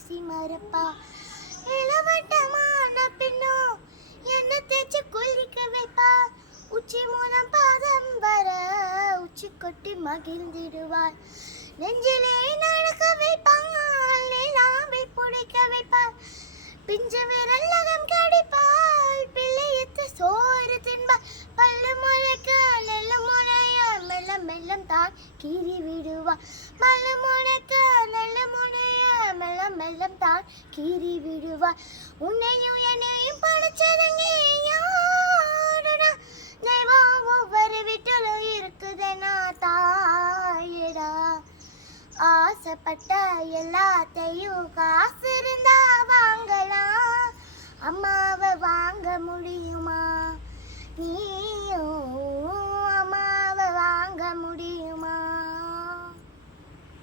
ஆசி மறப்பா இளவட்டமான பின்னோ என்ன தேய்ச்சி குளிக்க வைப்பா உச்சி மூலம் பாதம் வர உச்சி கொட்டி மகிழ்ந்திடுவாள் நெஞ்சிலே நடக்க வைப்பாள் நிலாவை புடைக்க வைப்பாள் பிஞ்சு விரல்லகம் கடிப்பாள் பிள்ளையத்து சோறு தின்பாள் பல்லு முளைக்க நெல்லு முனைய மெல்ல மெல்லம் தான் கீறி விடுவாள் பல்லு முளைக்க நெல்லு முனைய மெல்ல மெல்லம் தான் கீறி விடுவாள் உன்னையும் என்னையும் படைச்சதுங்க யாருடா தெய்வம் ஒவ்வொரு வீட்டிலும் இருக்குதுன்னா தாயடா ஆசைப்பட்ட எல்லாத்தையும் காசு இருந்தா வாங்கலாம் அம்மாவை வாங்க முடியுமா?